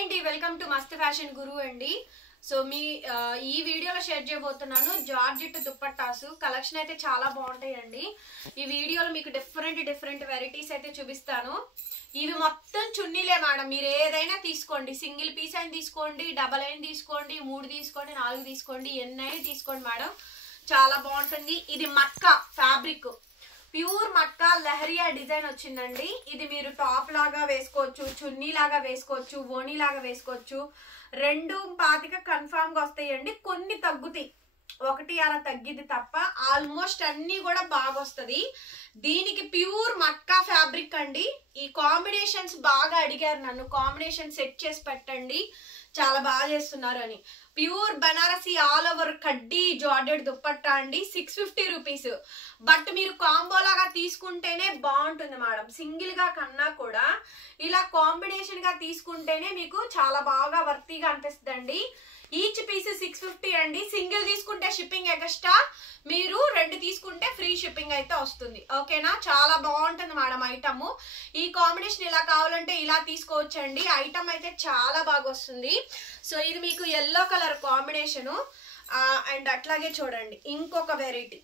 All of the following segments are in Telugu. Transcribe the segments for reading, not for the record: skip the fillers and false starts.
అండి వెల్కమ్ టు మస్త్ ఫ్యాషన్ గురు అండి. సో మీ ఈ వీడియోలో షేర్ చేయబోతున్నాను జార్జెట్ దుపట్టాసు కలెక్షన్ అయితే చాలా బాగుంటాయండి. ఈ వీడియోలో మీకు డిఫరెంట్ వెరైటీస్ అయితే చూపిస్తాను. ఇవి మొత్తం చున్నీలే మేడం, మీరు ఏదైనా తీసుకోండి, సింగిల్ పీస్ అయినా తీసుకోండి, డబల్ అయినా తీసుకోండి, 3 తీసుకోండి, 4 తీసుకోండి, ఎన్నైనా తీసుకోండి మేడం, చాలా బాగుంటుంది. ఇది మక్కా fabric, pure matka lehariya design వచ్చిందండి. ఇది మీరు టాప్ లాగా వేసుకోవచ్చు, చున్నీ లాగా వేసుకోవచ్చు, ఓనీ లాగా వేసుకోవచ్చు. 2.25 కన్ఫామ్ గా వస్తాయండి. కొన్ని తగ్గుతాయి, 1 అలా తగ్గిది తప్ప ఆల్మోస్ట్ అన్ని కూడా బాగా వస్తుంది. దీనికి ప్యూర్ మట్కా ఫ్యాబ్రిక్ అండి. ఈ కాంబినేషన్స్ బాగా అడిగారు నన్ను, కాంబినేషన్ సెట్ చేసి పెట్టండి, చాలా బాగా చేస్తున్నారు అని. ప్యూర్ బనారసి ఆల్ ఓవర్ కడ్డీ జార్జెట్ దుపట్టా అండి, 650 రూపీస్. బట్ మీరు కాంబో లాగా తీసుకుంటేనే బాగుంటుంది మేడం, సింగిల్ గా కన్నా కూడా ఇలా కాంబినేషన్ గా తీసుకుంటేనే మీకు చాలా బాగా వర్తీగా అనిపిస్తుంది. ఈచ్ పీస్ 650 అండి. సింగిల్ తీసుకుంటే షిప్పింగ్ ఎక్స్ట్రా, మీరు 2 తీసుకుంటే ఫ్రీ షిప్పింగ్ అయితే వస్తుంది. ఓకేనా, చాలా బాగుంటుంది మేడం ఐటమ్. ఈ కాంబినేషన్ ఇలా కావాలంటే ఇలా తీసుకోవచ్చండి. ఐటమ్ అయితే చాలా బాగా వస్తుంది. సో ఇది మీకు ఎల్లో కలర్ కాంబినేషను. అండ్ అట్లాగే చూడండి ఇంకొక వెరైటీ,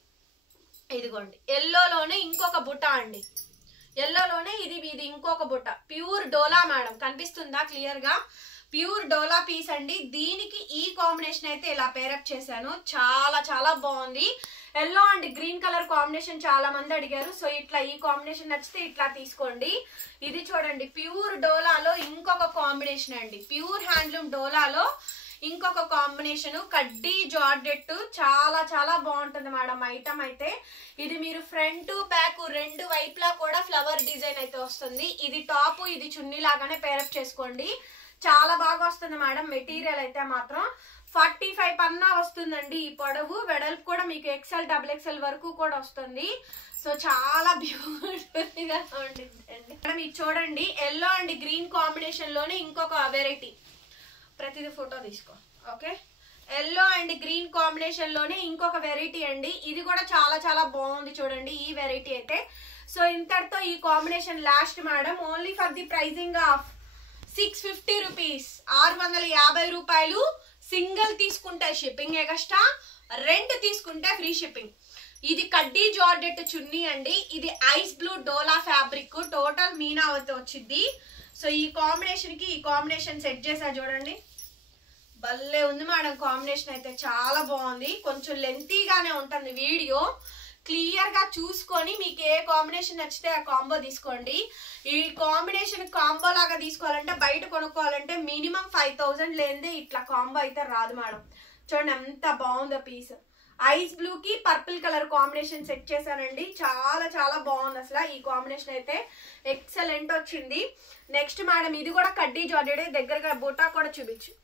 ఇదిగోండి ఎల్లోలోనే ఇంకొక బుట్ట అండి. ఎల్లోలోనే ఇది ఇంకొక బుట్ట, ప్యూర్ డోలా మేడం, కనిపిస్తుందా క్లియర్ గా? ప్యూర్ డోలా పీస్ అండి. దీనికి ఈ కాంబినేషన్ అయితే ఇలా పేరప్ చేశాను, చాలా బాగుంది. Yellow and green colour combination చాలా మంది అడిగారు. సో ఇట్లా ఈ కాంబినేషన్ నచ్చితే ఇట్లా తీసుకోండి. ఇది చూడండి ప్యూర్ డోలాలో ఇంకొక కాంబినేషన్ అండి, ప్యూర్ హ్యాండ్లూమ్ డోలాలో ఇంకొక కాంబినేషన్ కడ్డీ జార్జెట్, చాలా బాగుంటుంది మేడం ఐటమ్ అయితే. ఇది మీరు ఫ్రంట్ బ్యాక్ 2 వైపులా కూడా ఫ్లవర్ డిజైన్ అయితే వస్తుంది. ఇది టాప్, ఇది చున్నీ లాగానే పేరప్ చేసుకోండి, చాలా బాగా వస్తుంది మేడం. మెటీరియల్ అయితే మాత్రం 45 పన్నా వస్తుందండి. ఈ పొడవు వెడల్పు కూడా మీకు XL XXL వరకు కూడా వస్తుంది. సో చాలా బ్యూటిఫుల్ గా ఉంటుందండి మేడం. ఇది చూడండి ఎల్లో అండ్ గ్రీన్ కాంబినేషన్ లోనే ఇంకొక వెరైటీ, ప్రతిదీ ఫోటో తీసుకో. Okay, yellow and green combination లోనే ఇంకొక వెరైటీ అండి. ఇది కూడా చాలా బాగుంది చూడండి ఈ వెరైటీ అయితే. సో ఇంతటితో ఈ combination last madam. Only for the pricing of 650 rupees, 650 రూపాయలు. సింగిల్ తీసుకుంటే షిప్పింగ్ ఎక్స్ట్రా, 2 తీసుకుంటే ఫ్రీ షిప్పింగ్. ఇది కడ్డీ జార్జెట్ చున్నీ అండి. ఇది ఐస్ బ్లూ డోలా ఫ్యాబ్రిక్, టోటల్ మీనా వచ్చింది. సో ఈ కాంబినేషన్ కి ఈ కాంబినేషన్ సెట్ చేసా చూడండి, భలే ఉంది మేడం. కాంబినేషన్ అయితే చాలా బాగుంది. కొంచెం లెంతీగానే ఉంటుంది వీడియో, క్లియర్ గా చూసుకొని మీకు ఏ కాంబినేషన్ నచ్చితే ఆ కాంబో తీసుకోండి. ఈ కాంబినేషన్ కాంబో లాగా తీసుకోవాలంటే బయట కొనుక్కోవాలంటే మినిమం 5000 లేనిదే ఇట్లా కాంబో అయితే రాదు మేడం. చూడండి ఎంత బాగుందో పీస్. ఐస్ బ్లూ కి పర్పుల్ కలర్ కాంబినేషన్ సెట్ చేశానండి, చాలా బాగుంది అసలు. ఈ కాంబినేషన్ అయితే ఎక్సలెంట్ వచ్చింది. నెక్స్ట్ మేడం ఇది కూడా కడ్డీ జార్జెట్, దగ్గరగా బుటా కూడా చూపించు.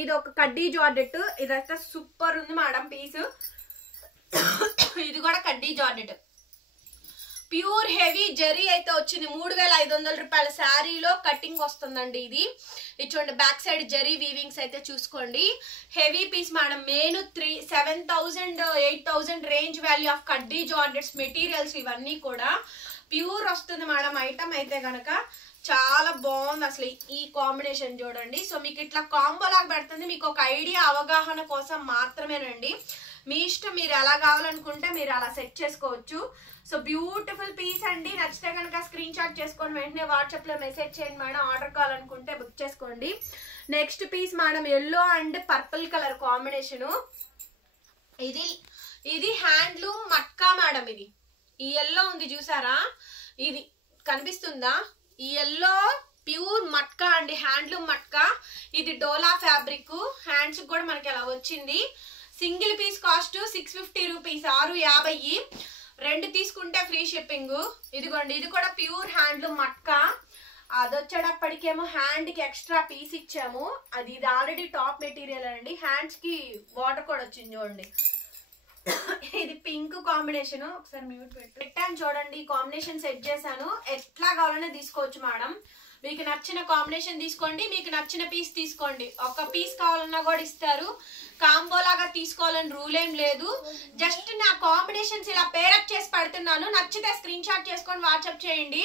ఇది ఒక కడ్డీ జార్జెట్, ఇదైతే సూపర్ ఉంది మేడం పీస్. ఇది కూడా కడ్డీ జార్జెట్, ప్యూర్ హెవీ జరీ అయితే వచ్చింది. 3500 రూపాయల శారీలో కటింగ్ వస్తుందండి. ఇది చూడండి బ్యాక్ సైడ్ జరీ వీవింగ్స్ అయితే చూసుకోండి. Heavy piece madam. Main 7000 8000 range value of కడ్డీ జార్జెట్స్ మెటీరియల్స్ ఇవన్నీ కూడా ప్యూర్ వస్తుంది మేడం. ఐటమ్ అయితే గనక చాలా బాగుంది అసలు. ఈ కాంబినేషన్ చూడండి. సో మీకు ఇట్లా కాంబో లాగా పెడుతుంది, మీకు ఒక ఐడియా అవగాహన కోసం మాత్రమేనండి. మీ ఇష్టం, మీరు ఎలా కావాలనుకుంటే మీరు అలా సెట్ చేసుకోవచ్చు. సో బ్యూటిఫుల్ పీస్ అండి. నచ్చితే కనుక స్క్రీన్ షాట్ చేసుకొని వెంటనే వాట్సాప్ లో మెసేజ్ చేయండి మేడం. ఆర్డర్ కావాలనుకుంటే బుక్ చేసుకోండి. Next piece madam yellow and purple colour combination. ఇది హ్యాండ్లూమ్ మట్కా మేడం. ఇది ఈ ఎల్లో ఉంది చూసారా, ఇది కనిపిస్తుందా? ఈ ఎల్లో ప్యూర్ మట్కా అండి, హ్యాండ్లూమ్ మట్కా. ఇది డోలా ఫ్యాబ్రిక్, హ్యాండ్స్ కూడా మనకి అలా వచ్చింది. Single piece cost 650 rupees, 650. 2 తీసుకుంటే ఫ్రీ షిప్పింగ్. ఇదిగోండి ఇది కూడా ప్యూర్ హ్యాండ్లూమ్ మట్కా. అది వచ్చేటప్పటికేమో హ్యాండ్ కి ఎక్స్ట్రా పీస్ ఇచ్చాము, ఇది ఆల్రెడీ టాప్ మెటీరియల్ అండి. హ్యాండ్స్ కి వాటర్ కూడా వచ్చింది చూడండి. ఇది పింక్ కాంబినేషన్, ఒకసారి మ్యూట్ పెట్టాను చూడండి. కాంబినేషన్ సెట్ చేశాను, ఎట్లా కావాలనే తీసుకోవచ్చు మేడం. మీకు నచ్చిన కాంబినేషన్ తీసుకోండి, మీకు నచ్చిన పీస్ తీసుకోండి. ఒక పీస్ కావాలన్నా కూడా ఇస్తారు. కాంబో లాగా తీసుకోవాలని రూల్ ఏం లేదు. జస్ట్ నా కాంబినేషన్స్ ఇలా పేరప్ చేసి పెడుతున్నాను, నచ్చితే స్క్రీన్ షాట్ చేసుకొని వాట్సాప్ చేయండి.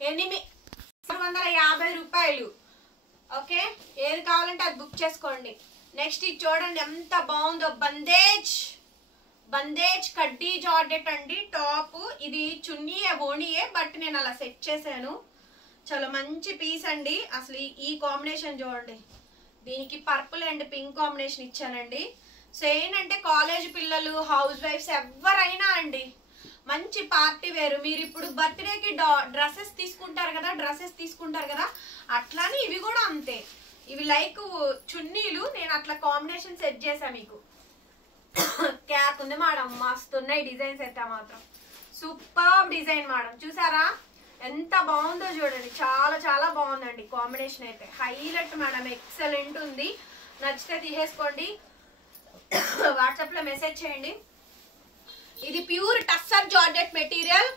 650 రూపాయలు ఓకే, ఏది కావాలంటే అది బుక్ చేసుకోండి. నెక్స్ట్ ఇది చూడండి ఎంత బాగుందో, బందేజ్ కడ్డీ జార్జెట్ అండి టాప్. ఇది చున్నీయే ఓణియే, బట్ నేను అలా సెట్ చేశాను. చాలా మంచి పీస్ అండి. అసలు ఈ కాంబినేషన్ చూడండి, దీనికి పర్పుల్ అండ్ పింక్ కాంబినేషన్ ఇచ్చానండి. సో ఏంటంటే కాలేజ్ పిల్లలు, హౌస్ వైఫ్స్ ఎవరైనా అండి మంచి పార్టీ వేరు. మీరు ఇప్పుడు బర్త్డేకి డ్రెస్సెస్ తీసుకుంటారు కదా, అట్లానే ఇవి కూడా అంతే. ఇవి లైక్ చున్నీలు, నేను అట్లా కాంబినేషన్ సెట్ చేసా మీకు. క్యాప్ ఉంది మేడం, మస్తున్నాయి డిజైన్స్ అయితే మాత్రం. సూపర్ డిజైన్ మేడం, చూసారా ఎంత బాగుందో చూడండి. చాలా చాలా బాగుందండి కాంబినేషన్ అయితే, హైలైట్ మేడం, ఎక్సలెంట్ ఉంది. నచ్చితే తీసేసుకోండి, వాట్సాప్ లో మెసేజ్ చేయండి. ఇది pure tussar georgette material,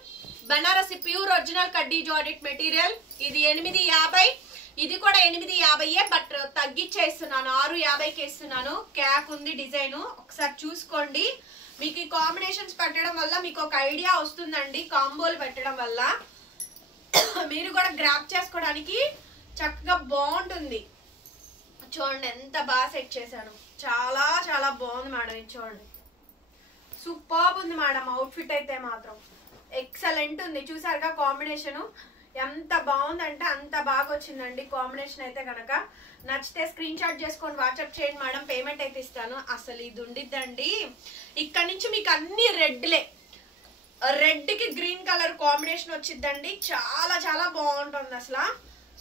Banarasi pure original కడ్డీ జార్జెట్ మెటీరియల్. ఇది 850, ఇది కూడా 850, బట్ తగ్గించేస్తున్నాను, 650కి ఇస్తున్నాను. క్యాప్ ఉంది డిజైన్, ఒకసారి చూసుకోండి. మీకు ఈ కాంబినేషన్స్ పెట్టడం వల్ల మీకు ఒక ఐడియా వస్తుందండి. కాంబోలు పెట్టడం వల్ల మీరు కూడా గ్రాప్ చేసుకోవడానికి చక్కగా బాగుంటుంది. చూడండి ఎంత బాగా సెట్ చేశాను, చాలా చాలా బాగుంది మేడం. ఇది చూడండి సూపర్ ఉంది మేడం, అవుట్ఫిట్ అయితే మాత్రం ఎక్సలెంట్ ఉంది. చూసారుగా కాంబినేషన్ ఎంత బాగుందంటే అంత బాగా వచ్చిందండి కాంబినేషన్ అయితే. కనుక నచ్చితే స్క్రీన్ షాట్ చేసుకొని వాట్సాప్ చేయండి మేడం, పేమెంట్ అయితే ఇస్తాను. అసలు ఇది ఉండిద్దండి, ఇక్కడ నుంచి మీకు అన్ని రెడ్లే, రెడ్ కి గ్రీన్ కలర్ కాంబినేషన్ వచ్చిందండి. చాలా చాలా బాగుంటుంది అసలు,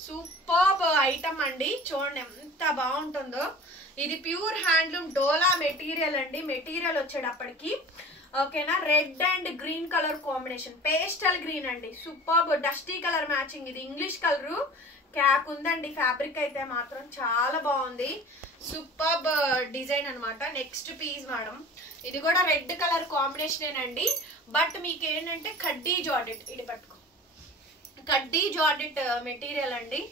సూపర్ ఐటమ్ అండి. చూడండి ఎంత బాగుంటుందో. ఇది ప్యూర్ హ్యాండ్లూమ్ డోలా మెటీరియల్ అండి. మెటీరియల్ వచ్చేటప్పటికి ఓకేనా, red and green colour combination, pastel green అండి. Super dusty colour matching. ఇది ఇంగ్లీష్ కలరు, క్యాప్ ఉందండి. ఫ్యాబ్రిక్ అయితే మాత్రం చాలా బాగుంది, సూపర్ డిజైన్ అనమాట. నెక్స్ట్ పీస్ మేడం, ఇది కూడా రెడ్ కలర్ కాంబినేషనేనండి, బట్ మీకు ఏంటంటే కడ్డీ జార్జెట్, ఇది పట్టుకో, కడ్డీ జార్జెట్ మెటీరియల్ అండి.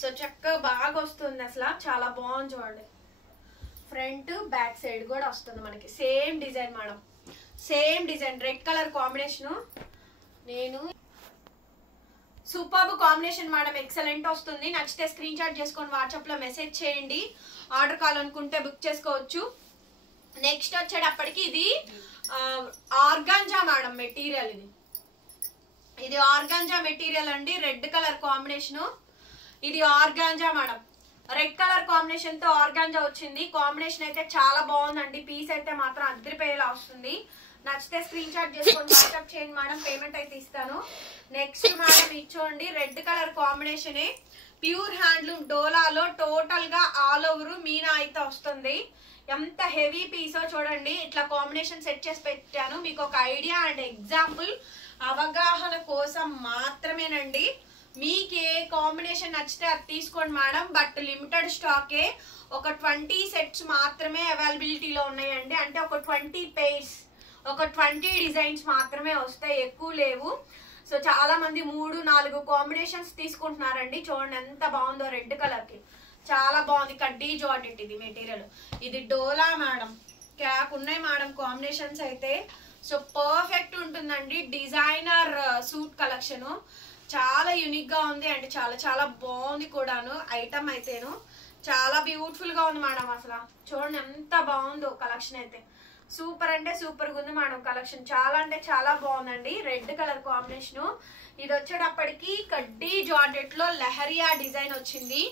సో చక్కగా బాగా వస్తుంది అసలు, చాలా బాగుంది చూడండి. ఫ్రంట్ బ్యాక్ సైడ్ కూడా వస్తుంది మనకి same design madam, same design, red colour combination. నేను సూపర్ కాంబినేషన్ మేడం, ఎక్సలెంట్ వస్తుంది. నచ్చితే స్క్రీన్ షాట్ చేసుకొని వాట్సాప్ లో మెసేజ్ చేయండి. ఆర్డర్ కావాలనుకుంటే బుక్ చేసుకోవచ్చు. నెక్స్ట్ వచ్చేటప్పటికి ఇది ఆర్గాంజా మేడం మెటీరియల్. ఇది ఆర్గాంజా మెటీరియల్ అండి, రెడ్ కలర్ కాంబినేషన్. ఇది organza madam, red colour combination తో ఆర్గాంజా వచ్చింది. కాంబినేషన్ అయితే చాలా బాగుందండి, పీస్ అయితే మాత్రం అద్దరిపోయేలా వస్తుంది. నచ్చితే స్క్రీన్ షాట్ చేసుకొని వాట్సాప్ చేయండి మేడం, పేమెంట్ అయితే ఇస్తాను. నెక్స్ట్ మేడం ఇచ్చోండి, red colour combination, pure handloom డోలాలో టోటల్ గా ఆల్ ఓవర్ మీనా అయితే వస్తుంది. ఎంత హెవీ పీసో చూడండి. ఇట్లా కాంబినేషన్ సెట్ చేసి పెట్టాను, మీకు ఒక ఐడియా అండ్ ఎగ్జాంపుల్ అవగాహన కోసం మాత్రమేనండి. మీకు ఏ కాంబినేషన్ నచ్చితే అది తీసుకోండి మేడం, బట్ లిమిటెడ్ స్టాకే, ఒక 20 సెట్స్ మాత్రమే అవైలబిలిటీలో ఉన్నాయండి. అంటే ఒక 20 పేర్స్, ఒక 20 డిజైన్స్ మాత్రమే వస్తాయి, ఎక్కువ లేవు. సో చాలా మంది 3-4 కాంబినేషన్స్ తీసుకుంటున్నారండి. చూడండి ఎంత బాగుందో, రెడ్ కలర్ కి చాలా బాగుంది. కడ్డీ జార్జెట్ ఇది మెటీరియల్. ఇది డోలా మేడం, క్యాప్ ఉన్నాయి మేడం కాంబినేషన్స్ అయితే. సో పర్ఫెక్ట్ ఉంటుందండి, డిజైనర్ సూట్ కలెక్షన్, చాలా యూనిక్ గా ఉంది అండ్ చాలా చాలా బాగుంది కూడాను. ఐటమ్ అయితేను చాలా బ్యూటిఫుల్ గా ఉంది మేడం. అసలు చూడండి ఎంత బాగుందో కలెక్షన్ అయితే, సూపర్ అంటే సూపర్ గా ఉంది మేడం కలెక్షన్, చాలా అంటే చాలా బాగుందండి. Red colour combination. ఇది వచ్చేటప్పటికి కడ్డీ జార్జెట్ లో లెహరియా డిజైన్ వచ్చింది.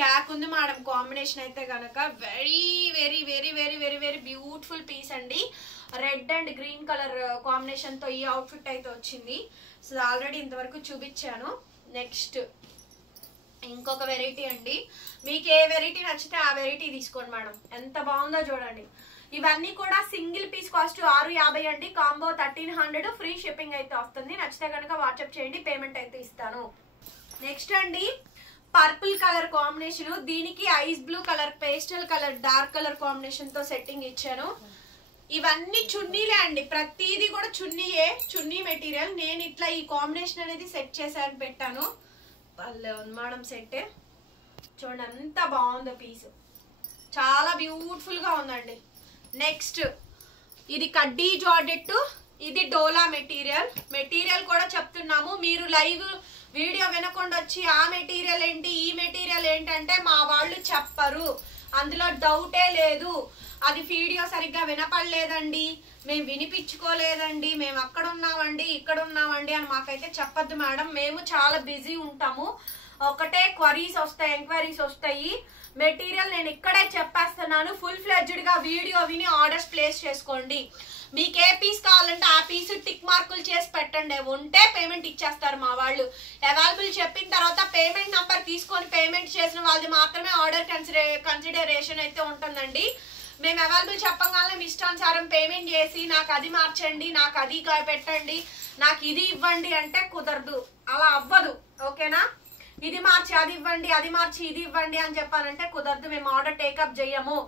క్యాక్ ఉంది మేడం కాంబినేషన్ అయితే కనుక. Very very very very very very beautiful piece అండి. Red and green colour combination తో ఈ అవుట్ఫిట్ అయితే వచ్చింది. సో ఆల్రెడీ ఇంతవరకు చూపించాను. నెక్స్ట్ ఇంకొక వెరైటీ అండి, మీకు ఏ వెరైటీ నచ్చితే ఆ వెరైటీ తీసుకోండి మేడం. ఎంత బాగుందో చూడండి. ఇవన్నీ కూడా సింగిల్ పీస్ కాస్ట్ 650 అండి, కాంబో 1300, ఫ్రీ షిప్పింగ్ అయితే వస్తుంది. నచ్చితే కనుక వాట్సాప్ చేయండి, పేమెంట్ అయితే ఇస్తాను. నెక్స్ట్ అండి పర్పుల్ కలర్ కాంబినేషన్, దీనికి ice blue colour, pastel colour, dark colour combination తో సెట్టింగ్ ఇచ్చాను. ఇవన్నీ చున్నీలే అండి, ప్రతిదీ కూడా చున్నీయే, చున్నీ మెటీరియల్. నేను ఇట్లా ఈ కాంబినేషన్ అనేది సెట్ చేశాను, పెట్టాను. మేడం సెట్ చూడండి ఎంత బాగుందో పీస్, చాలా బ్యూటిఫుల్ గా ఉందండి. నెక్స్ట్ ఇది కడ్డీ జార్జెట్, ఇది డోలా మెటీరియల్. మెటీరియల్ కూడా చెప్తున్నాము, మీరు లైవ్ వీడియో వినకుండా వచ్చి ఆ మెటీరియల్ ఏంటి ఈ మెటీరియల్ ఏంటంటే మా వాళ్ళు చెప్పరు, అందులో డౌటే లేదు. అది వీడియో సరిగ్గా వినపడలేదండి, మేము వినిపించుకోలేదండి, మేము అక్కడ ఉన్నామండి ఇక్కడ ఉన్నామండి అని మాకైతే చెప్పద్దు మేడం. మేము చాలా బిజీ ఉంటాము, ఒకటే క్వరీస్ వస్తాయి, ఎంక్వైరీస్ వస్తాయి. మెటీరియల్ నేను ఇక్కడే చెప్పేస్తున్నాను, ఫుల్ ఫ్లెడ్జ్డ్ గా వీడియో విని ఆర్డర్స్ ప్లేస్ చేసుకోండి. మీకు ఏ పీస్ కావాలంటే ఆ పీస్ టిక్ మార్కులు చేసి పెట్టండి, ఉంటే పేమెంట్ ఇచ్చేస్తారు మా వాళ్ళు. అవైలబుల్ చెప్పిన తర్వాత పేమెంట్ నంబర్ తీసుకొని పేమెంట్ చేసిన వాళ్ళది మాత్రమే ఆర్డర్ కన్సిడరేషన్ అయితే ఉంటుందండి. మేము అవైలబుల్ చెప్పగానే మీ ఇష్టానుసారం పేమెంట్ చేసి నాకు అది మార్చండి, నాకు అది పెట్టండి, నాకు ఇది ఇవ్వండి అంటే కుదరదు, అలా అవ్వదు. ఓకేనా? ఇది మార్చి అది ఇవ్వండి, అది మార్చి ఇది ఇవ్వండి అని చెప్పాలంటే కుదరదు, మేము ఆర్డర్ టేకప్ చేయము.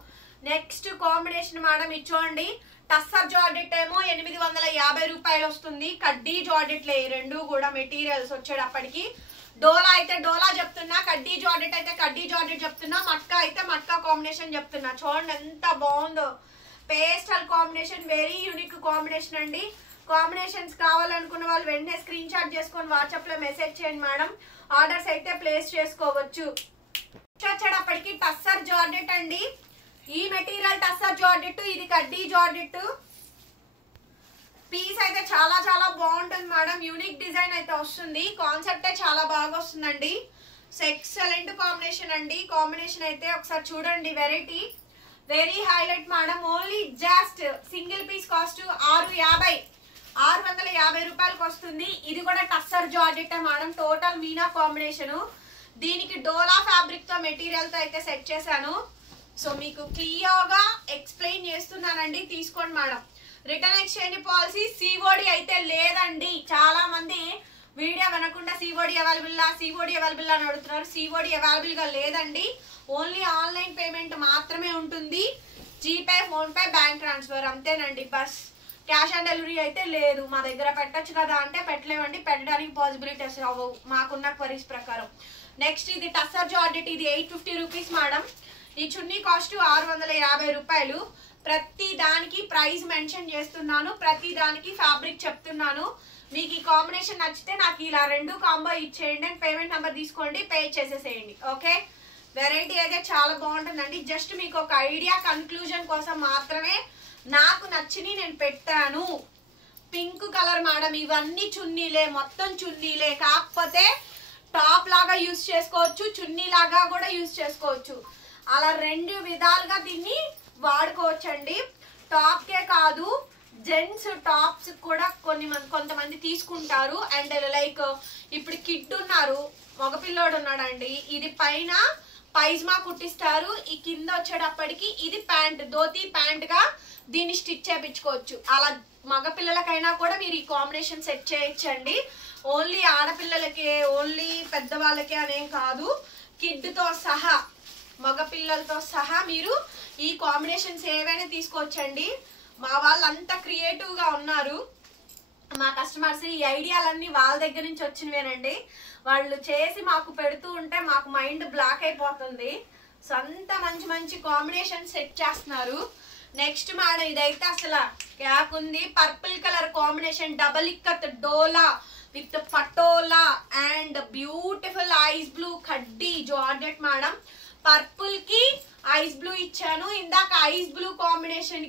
నెక్స్ట్ కాంబినేషన్ మేడం ఇది చూడండి. టస్సర్ జార్జెట్ ఏమో 850 రూపాయలు వస్తుంది. కడ్డీ జార్జెట్లే రెండు కూడా మెటీరియల్స్ వచ్చేటప్పటికి. డోలా అయితే డోలా చెప్తున్నా, కడ్డీ జార్జెట్ అయితే కడ్డీ జార్జెట్ చెప్తున్నా, మట్కా అయితే మట్కా కాంబినేషన్ చెప్తున్నా. చూడండి ఎంత బాగుందో, pastel combination, very unique combination అండి. కాంబినేషన్స్ కావాలనుకున్న వాళ్ళు వెంటనే స్క్రీన్ షాట్ చేసుకొని వాట్సాప్ లో మెసేజ్ చేయండి మేడం, ఆర్డర్స్ అయితే ప్లేస్ చేసుకోవచ్చు. వచ్చేటప్పటికి టస్సర్ జార్జెట్ అండి. ఈ మెటీరియల్ టస్సర్ జార్జెట్, ఇది కడ్డీ జార్జెట్. పీస్ అయితే చాలా చాలా బాగుంటుంది మేడం, యూనిక్ డిజైన్ అయితే వస్తుంది, కాన్సెప్టే చాలా బాగా వస్తుందండి. ఎక్సలెంట్ కాంబినేషన్ అండి. కాంబినేషన్ అయితే ఒకసారి చూడండి, variety very highlight madam. Only just single piece cost 650 రూపాయలకు వస్తుంది. ఇది కూడా tussar georgette madam, total meena combination. దీనికి డోలా ఫ్యాబ్రిక్ తో మెటీరియల్ తో అయితే సెట్ చేశాను. సో మీకు క్లియర్ గా ఎక్స్ప్లెయిన్ చేస్తున్నానండి, తీసుకోండి madam. Return exchange policy COD అయితే లేదండి. చాలా మంది వీడియో వినకుండా సిఓడి అవైలబుల్ అని అడుగుతున్నారు. సిఓడి అవైలబుల్ గా లేదండి, ఓన్లీ ఆన్లైన్ పేమెంట్ మాత్రమే ఉంటుంది. GPay, phone pay, bank transfer అంతేనండి. బస్ క్యాష్ ఆన్ డెలివరీ అయితే లేదు మా దగ్గర. పెట్టచ్చు కదా అంటే పెట్టలేమండి, పెట్టడానికి పాసిబిలిటీస్ అవ్వవు మాకున్న క్వరీస్ ప్రకారం. నెక్స్ట్ ఇది టస్సర్ జార్జెట్, ఇది 850 రూపీస్ మేడం. ఈ చున్నీ కాస్ట్ 650 రూపాయలు. ప్రతి దానికి ప్రైస్ మెన్షన్ చేస్తున్నాను, ప్రతి దానికి ఫ్యాబ్రిక్ చెప్తున్నాను. మీకు ఈ కాంబినేషన్ నచ్చితే నాకు ఇలా రెండు కాంబో ఇచ్చేయండి అండ్ పేమెంట్ నెంబర్ తీసుకోండి, పే చేసేసేయండి. ఓకే, వెరైటీ అయితే చాలా బాగుంటుందండి. జస్ట్ మీకు ఒక ఐడియా, కన్క్లూజన్ కోసం మాత్రమే నాకు నచ్చిని నేను పెట్టాను. పింక్ కలర్ మేడం, ఇవన్నీ చున్నీలే, మొత్తం చున్నీలే, కాకపోతే టాప్ లాగా యూజ్ చేసుకోవచ్చు, చున్నీ లాగా కూడా యూజ్ చేసుకోవచ్చు. అలా రెండు విధాలుగా దీన్ని వాడుకోవచ్చండి. టాప్ కే కాదు, జెంట్స్ టాప్స్ కూడా కొంతమంది తీసుకుంటారు. అండ్ లైక్ ఇప్పుడు కిడ్ ఉన్నారు, మగపిల్లోడు ఉన్నాడండి, ఇది పైన పైజ్మా కుట్టిస్తారు, ఈ కింద వచ్చేటప్పటికి ఇది ప్యాంట్, ధోతి ప్యాంట్ గా దీన్ని స్టిచ్ చేయించుకోవచ్చు. అలా మగపిల్లలకైనా కూడా మీరు ఈ కాంబినేషన్ సెట్ చేయొచ్చండి. ఓన్లీ ఆడపిల్లలకే, ఓన్లీ పెద్దవాళ్ళకే అనేం కాదు, కిడ్ తో సహా, మగపిల్లలతో సహా మీరు ఈ కాంబినేషన్స్ ఏవైనా తీసుకోవచ్చండి. మా వాళ్ళంతా క్రియేటివ్ గా ఉన్నారు, మా కస్టమర్స్. ఈ ఐడియాలన్నీ వాళ్ళ దగ్గర నుంచి వచ్చినవేనండి, వాళ్ళు చేసి మాకు పెడుతూ ఉంటే మాకు మైండ్ బ్లాక్ అయిపోతుంది. సో అంత మంచి మంచి కాంబినేషన్ సెట్ చేస్తున్నారు. నెక్స్ట్ మేడం ఇదైతే అసలు క్యాక్ ఉంది, purple colour combination, double ikat dola with patola and beautiful eyes blue కడ్డీ జార్జెట్ మేడం. పర్పుల్ కి ఐస్ బ్లూ ఇచ్చాను, ఇందాక ఐస్ బ్లూ కాంబినేషన్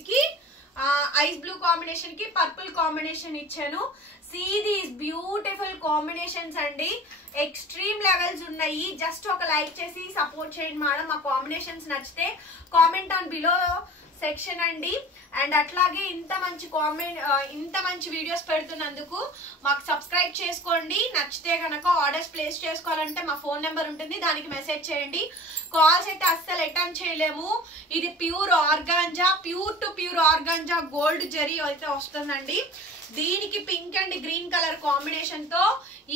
కి పర్పుల్ కాంబినేషన్ ఇచ్చాను. సీ దీస్ బ్యూటిఫుల్ కాంబినేషన్స్ అండి, ఎక్స్ట్రీమ్ లెవెల్స్ ఉన్నాయి. జస్ట్ ఒక లైక్ చేసి సపోర్ట్ చేయండి మేడం. మా కాంబినేషన్స్ నచ్చితే కామెంట్ ఆన్ బిలో సెక్షన్ అండి. అండ్ అట్లాగే ఇంత మంచి వీడియోస్ పెడుతున్నందుకు మాకు సబ్స్క్రైబ్ చేసుకోండి. నచ్చితే కనుక ఆర్డర్స్ ప్లేస్ చేసుకోవాలంటే మా ఫోన్ నెంబర్ ఉంటుంది, దానికి మెసేజ్ చేయండి. కాల్స్ అయితే అస్సలు అటెండ్ చేయలేము. ఇది pure organza, pure to pure organza gold zari అయితే వస్తుందండి. దీనికి pink and green colour combination తో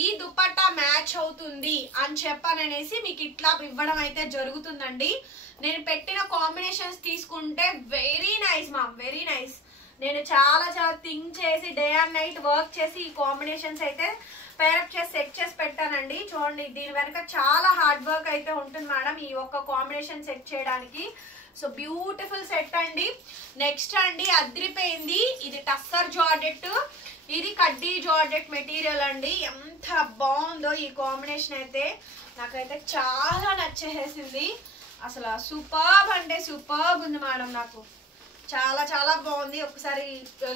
ఈ దుపట్టా మ్యాచ్ అవుతుంది అని చెప్పాననేసి మీకు ఇట్లా ఇవ్వడం అయితే జరుగుతుందండి. నేను పెట్టిన కాంబినేషన్స్ తీసుకుంటే very nice ma'am, very nice. నేను చాలా చాలా థింక్ చేసి డే అండ్ నైట్ వర్క్ చేసి ఈ కాంబినేషన్స్ అయితే పేరప్ చేసి సెట్ చేసి పెట్టానండి. చూడండి దీని వెనక చాలా హార్డ్ వర్క్ అయితే ఉంటుంది మేడం ఈ ఒక్క కాంబినేషన్ సెట్ చేయడానికి. సో బ్యూటిఫుల్ సెట్ అండి. నెక్స్ట్ అండి అద్రిపోయింది, ఇది టస్సర్ జార్జెట్, ఇది కడ్డీ జార్జెట్ మెటీరియల్ అండి. ఎంత బాగుందో ఈ కాంబినేషన్ అయితే, నాకైతే చాలా నచ్చేసింది. అసలు సూపర్బ్ అంటే సూపర్బ్ ఉంది మేడం, నాకు చాలా చాలా బాగుంది. ఒకసారి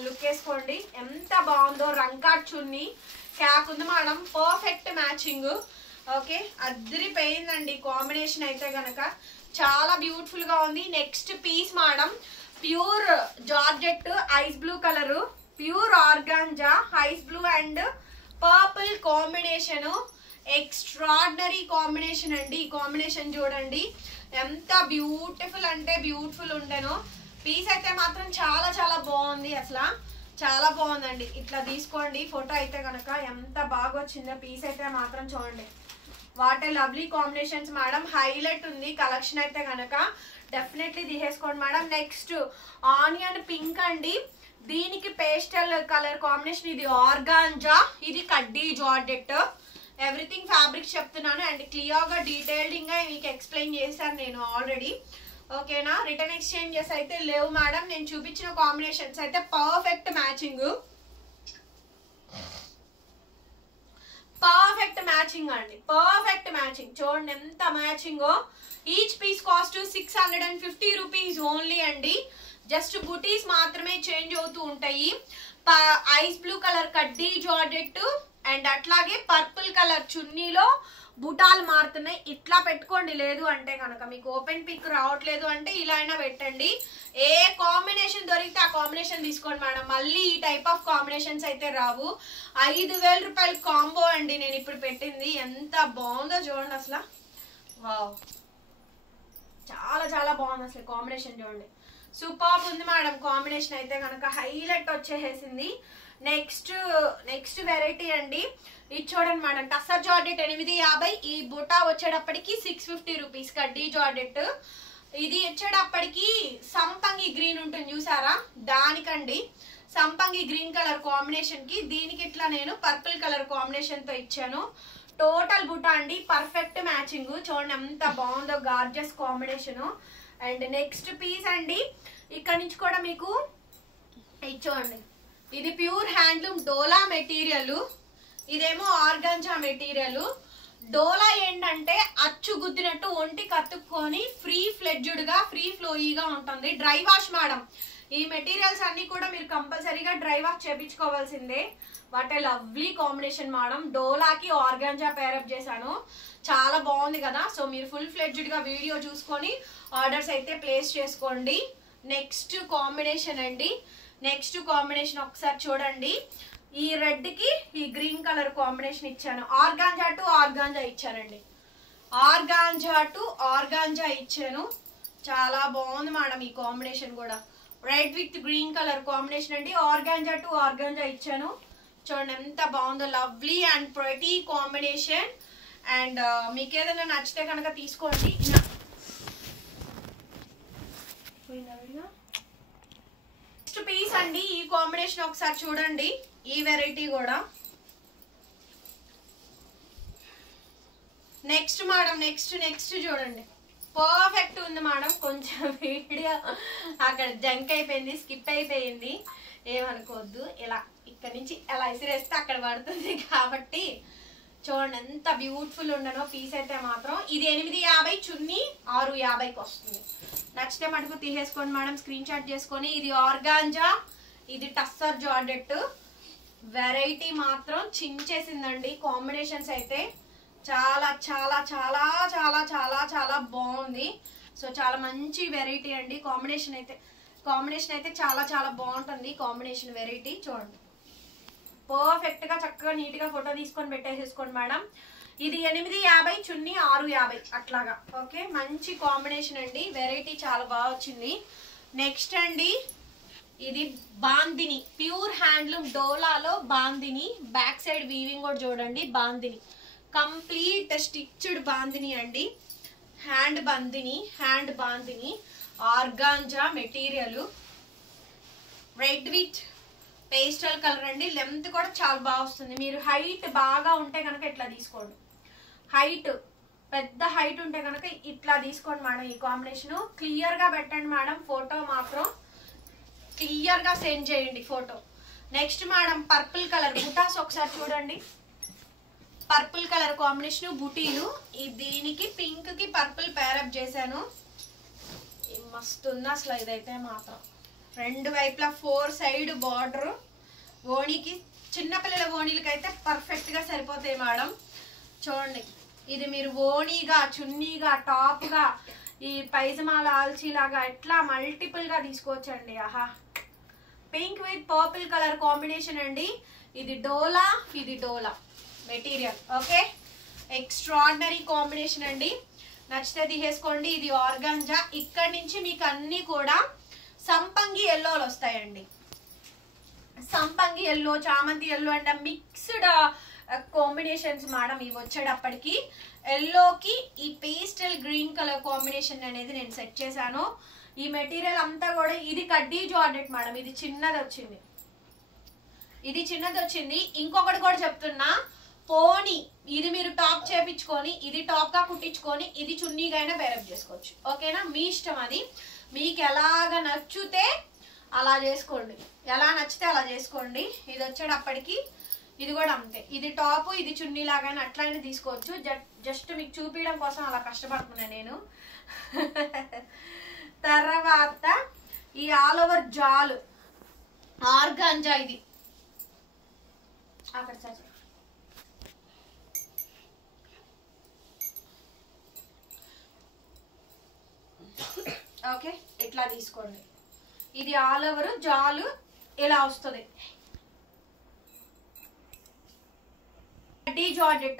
లుక్ వేసుకోండి ఎంత బాగుందో. రంకాట్ చున్నీ క్యాక్ ఉంది మేడం, పర్ఫెక్ట్ మ్యాచింగ్. ఓకే అద్రిపోయిందండి కాంబినేషన్ అయితే గనక, చాలా బ్యూటిఫుల్ గా ఉంది. Next piece madam pure georgette ice blue colour, pure organza ice blue and purple combination, extraordinary combination అండి. ఈ కాంబినేషన్ చూడండి ఎంత బ్యూటిఫుల్ అంటే బ్యూటిఫుల్ ఉండేనో. పీస్ అయితే మాత్రం చాలా చాలా బాగుంది, అసలు చాలా బాగుందండి. ఇట్లా తీసుకోండి ఫోటో అయితే కనుక, ఎంత బాగా వచ్చిందో పీస్ అయితే మాత్రం చూడండి. What a lovely combinations madam, highlight ఉంది కలెక్షన్ అయితే కనుక, డెఫినెట్లీ తీసేసుకోండి మేడం. నెక్స్ట్ ఆనియన్ పింక్ అండి, దీనికి పేస్టల్ కలర్ కాంబినేషన్, ఇది ఆర్గాంజా, ఇది కడ్డీ జార్జెట్. ఎవ్రీథింగ్ ఫ్యాబ్రిక్ చెప్తున్నాను అండ్ క్లియర్ గా డీటెయిల్డ్ గా మీకు ఎక్స్ప్లెయిన్ చేశాను నేను ఆల్రెడీ. ఓకేనా, రిటర్న్ ఎక్స్చేంజెస్ అయితే లేవు మేడం. నేను చూపించిన కాంబినేషన్స్ అయితే పర్ఫెక్ట్ మ్యాచింగ్, పర్ఫెక్ట్ మ్యాచింగ్ అండి, పర్ఫెక్ట్ మ్యాచింగ్. చూడండి ఎంత మ్యాచింగో. Each piece cost 650 rupees only అండి. జస్ట్ బుటీస్ మాత్రమే చేంజ్ అవుతూ ఉంటాయి. ఐస్ బ్లూ కలర్ కడ్డీ జార్జెట్ అండ్ అట్లాగే పర్పుల్ కలర్ చున్నీలో బుటాలు మారుతున్నాయి. ఇట్లా పెట్టుకోండి, లేదు అంటే కనుక మీకు ఓపెన్ పిక్ రావట్లేదు అంటే ఇలా అయినా పెట్టండి. ఏ కాంబినేషన్ దొరికితే ఆ కాంబినేషన్ తీసుకోండి మేడం, మళ్ళీ ఈ టైప్ ఆఫ్ కాంబినేషన్స్ అయితే రావు. 5000 రూపాయల కాంబో అండి నేను ఇప్పుడు పెట్టింది. ఎంత బాగుందో చూడండి అసలు, వావ్ చాలా చాలా బాగుంది అసలు కాంబినేషన్ చూడండి. సూపర్ ఉంది మేడం కాంబినేషన్ అయితే కనుక, హైలైట్ వచ్చేసింది. నెక్స్ట్ వెరైటీ అండి, ఇది చూడండి మేడం టస్సర్ జార్జెట్ 850, ఈ బుటా వచ్చేటప్పటికి 650 రూపీస్. కడ్డీ జార్జెట్ ఇది వచ్చేటప్పటికి సంపంగి గ్రీన్ ఉంటుంది చూసారా, దానికండి సంపంగి గ్రీన్ కలర్ కాంబినేషన్ కి, దీనికి ఇట్లా నేను పర్పుల్ కలర్ కాంబినేషన్ తో ఇచ్చాను. టోటల్ బుటా అండి, పర్ఫెక్ట్ మ్యాచింగ్. చూడండి ఎంత బాగుందో gorgeous combination. And next piece అండి, ఇక్కడ నుంచి కూడా మీకు ఇది చూడండి, ఇది ప్యూర్ హ్యాండ్లూమ్ డోలా మెటీరియల్, ఇదేమో ఆర్గాంజా మెటీరియల్. డోలా ఏంటంటే అచ్చు గుద్దినట్టు ఒంటి కత్తుక్కొని ఫ్రీ ఫ్లెడ్జ్డ్ గా ఫ్రీ ఫ్లోయీగా ఉంటుంది. డ్రై వాష్ మేడం, ఈ మెటీరియల్స్ అన్ని కూడా మీరు కంపల్సరీగా డ్రై వాష్ చేపించుకోవాల్సిందే. What a lovely combination madam. డోలాకి ఆర్గాంజా పేరప్ చేశాను, చాలా బాగుంది కదా. సో మీరు ఫుల్ ఫ్లెడ్జ్డ్ గా వీడియో చూసుకొని ఆర్డర్స్ అయితే ప్లేస్ చేసుకోండి. నెక్స్ట్ కాంబినేషన్ అండి, నెక్స్ట్ కాంబినేషన్ ఒకసారి చూడండి. ఈ రెడ్ కి ఈ గ్రీన్ కలర్ కాంబినేషన్ ఇచ్చాను, ఆర్గాంజా టు ఆర్గాంజా ఇచ్చానండి, ఆర్గాంజా టు ఆర్గాంజా ఇచ్చాను. చాలా బాగుంది మేడం ఈ కాంబినేషన్ కూడా. Red with green colour combination అండి, ఆర్గాంజా టు ఆర్గాంజా ఇచ్చాను. చూడండి ఎంత బాగుందో, lovely and pretty combination. And మీకు ఏదైనా నచ్చితే కనుక తీసుకోండి. నెక్స్ట్ పీస్ అండి, ఈ కాంబినేషన్ ఒకసారి చూడండి, ఈ వెరైటీ కూడా. నెక్స్ట్ మేడం, నెక్స్ట్ చూడండి, పర్ఫెక్ట్ ఉంది మేడం. కొంచెం వీడియో అక్కడ జంక్ అయిపోయింది, స్కిప్ అయిపోయింది, ఏమనుకోవద్దు. ఇలా ఇక్కడ నుంచి ఎలా ఇసిరేస్తే అక్కడ పడుతుంది కాబట్టి చూడండి ఎంత బ్యూటిఫుల్ ఉండనో పీస్ అయితే మాత్రం. ఇది 850, చున్నీ 650కి వస్తుంది. నచ్చితే మటుకు తీసేసుకోండి మేడం, స్క్రీన్ షాట్ చేసుకొని. ఇది ఆర్గాంజా, ఇది టస్సర్ జార్జెట్. వెరైటీ మాత్రం చించేసిందండి. కాంబినేషన్స్ అయితే చాలా చాలా చాలా చాలా చాలా చాలా బాగుంది. సో చాలా మంచి వెరైటీ అండి. కాంబినేషన్ అయితే చాలా చాలా బాగుంటుంది. కాంబినేషన్ వెరైటీ చూడండి, పర్ఫెక్ట్ గా చక్కగా నీట్ గా ఫోటో తీసుకొని పెట్టేసేసుకోండి మేడం. ఇది 850, చున్నీ 650 అట్లాగా. ఓకే, మంచి కాంబినేషన్ అండి, వెరైటీ చాలా బాగా వచ్చింది. నెక్స్ట్ అండి, ఇది బాందిని, ప్యూర్ హ్యాండ్లూమ్ డోలాలో బాందిని. బ్యాక్ సైడ్ వీవింగ్ కూడా చూడండి, బాందిని కంప్లీట్ స్టిచ్డ్ బాందిని అండి. Hand bandhani, organza material. Red with pastel colour అండి. లెంత్ కూడా చాలా బాగా వస్తుంది. మీరు హైట్ బాగా ఉంటే కనుక ఇట్లా తీసుకోండి. హైట్ పెద్ద హైట్ ఉంటే కనుక ఇట్లా తీసుకోండి మేడం. ఈ కాంబినేషన్ క్లియర్ గా పెట్టండి మేడం. ఫోటో మాత్రం క్లియర్ గా సెండ్ చేయండి photo. Next madam purple colour బుటాస్ ఒకసారి చూడండి. పర్పుల్ కలర్ కాంబినేషన్ బుటీలు. దీనికి పింక్ కి పర్పుల్ పేరప్ చేశాను. మస్తు ఉంది అసలు ఇదైతే మాత్రం. రెండు వైపులా 4 సైడ్ బార్డర్. ఓణీకి చిన్నపిల్లల ఓణీలకి అయితే పర్ఫెక్ట్ గా సరిపోతాయి మేడం. చూడండి ఇది మీరు ఓణీగా చున్నీగా టాప్గా ఈ పైజమాల ఆల్చీలాగా ఎట్లా మల్టిపుల్ గా తీసుకోవచ్చండి. ఆహా pink with purple colour combination అండి. ఇది డోలా, ఇది డోలా మెటీరియల్. ఓకే ఎక్స్ట్రాడినరీ కాంబినేషన్ అండి. నచ్చితే తీసేసుకోండి. ఇది ఆర్గాంజా. ఇక్కడ నుంచి మీకు అన్ని కూడా సంపంగి ఎల్లోలు వస్తాయండి. సంపంగి ఎల్లో, చామంతి yellow and mixed combinations madam. ఇవి వచ్చేటప్పటికి ఎల్లోకి ఈ పేస్టల్ గ్రీన్ కలర్ కాంబినేషన్ అనేది నేను సెట్ చేశాను. ఈ మెటీరియల్ అంతా కూడా ఇది కడ్డీ జార్జెట్ మేడం. ఇది చిన్నది వచ్చింది, ఇది చిన్నది వచ్చింది. ఇంకొకటి కూడా చెప్తున్నా, పోనీ ఇది మీరు టాప్ చేపించుకొని ఇది టాప్ గా కుట్టించుకొని ఇది చున్నీగా అయినా బేరప్ చేసుకోవచ్చు. ఓకేనా, మీ ఇష్టం. అది మీకు ఎలాగ నచ్చితే అలా చేసుకోండి, ఎలా నచ్చితే అలా చేసుకోండి. ఇది వచ్చేటప్పటికి ఇది కూడా అంతే. ఇది టాప్ ఇది చున్నీ లాగానే అట్లయినా తీసుకోవచ్చు. జస్ట్ మీకు చూపించడం కోసం అలా కష్టపడుతున్నా నేను. తర్వాత ఈ ఆల్ ఓవర్ జాల్ ఆర్గాంజా. ఇది అక్కడ సార్ ఓకే ఇట్లా తీసుకోండి. ఇది ఆల్ ఓవర్ జాలు ఇలా వస్తుంది. జార్జెట్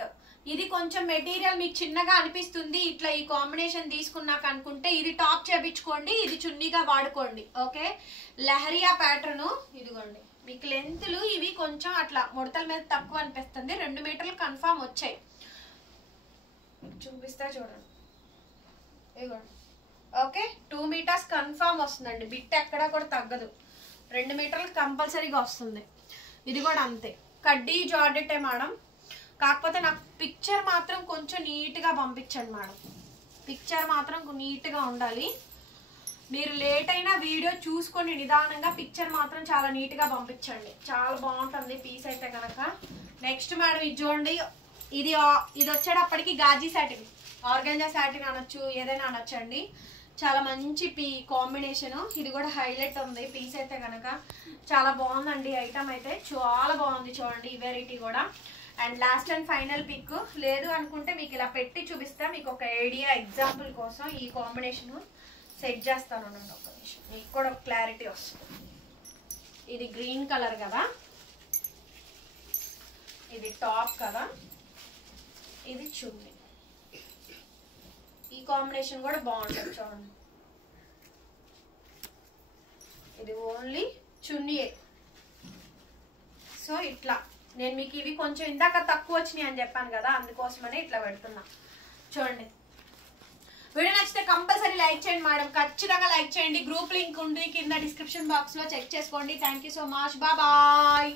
ఇది కొంచెం మెటీరియల్ మీకు చిన్నగా అనిపిస్తుంది. ఇట్లా ఈ కాంబినేషన్ తీసుకున్నాక అనుకుంటే ఇది టాప్ చేపించుకోండి, ఇది చున్నీగా వాడుకోండి. Okay leheriya pattern. ఇదిగోండి మీకు లెంత్లు ఇవి కొంచెం అట్లా ముడతల మీద తక్కువ అనిపిస్తుంది. 2 మీటర్లు కన్ఫామ్ వచ్చాయి. చూపిస్తా చూడండి. ఇదిగోండి ఓకే 2 మీటర్స్ కన్ఫామ్ వస్తుందండి. బిట్ ఎక్కడా కూడా తగ్గదు. 2 మీటర్లు కంపల్సరీగా వస్తుంది. ఇది కూడా అంతే కడ్డీ జార్జెటే మేడం. కాకపోతే నాకు పిక్చర్ మాత్రం కొంచెం నీట్గా పంపించండి మేడం. పిక్చర్ మాత్రం నీట్గా ఉండాలి. మీరు లేట్ అయినా వీడియో చూసుకొని నిదానంగా పిక్చర్ మాత్రం చాలా నీట్గా పంపించండి. చాలా బాగుంటుంది పీస్ అయితే కనుక. నెక్స్ట్ మేడం ఇది చూడండి. ఇది వచ్చేటప్పటికి గాజీ సాటిన్, ఆర్గాంజా సాటిన్ అనొచ్చు, ఏదైనా అనొచ్చండి. చాలా మంచి కాంబినేషన్. ఇది కూడా హైలైట్ ఉంది పీస్ అయితే కనుక. చాలా బాగుందండి ఐటమ్ అయితే, చాలా బాగుంది. చూడండి ఈ వెరైటీ కూడా. And last and final pick లేదు అనుకుంటే మీకు ఇలా పెట్టి చూపిస్తా, మీకు ఒక ఐడియా ఎగ్జాంపుల్ కోసం ఈ కాంబినేషన్ సెట్ చేస్తాను. ఒక నిమిషం మీకు కూడా ఒక క్లారిటీ వస్తుంది. ఇది గ్రీన్ కలర్ కదా, ఇది టాప్ కదా, ఇది చున్నీ. ఈ కాంబినేషన్ కూడా బాగుంటుంది చూడండి. ఇది ఓన్లీ చున్నీయే. సో ఇట్లా నేను మీకు ఇవి కొంచెం ఇందాక తక్కువ వచ్చినాయి అని చెప్పాను కదా, అందుకోసమనే ఇట్లా పెడుతున్నా. చూడండి వీడియో నచ్చితే కంపల్సరీ లైక్ చేయండి మేడం, ఖచ్చితంగా లైక్ చేయండి. గ్రూప్ లింక్ ఉంది కింద డిస్క్రిప్షన్ బాక్స్ లో, చెక్ చేసుకోండి. Thank you so much, bye.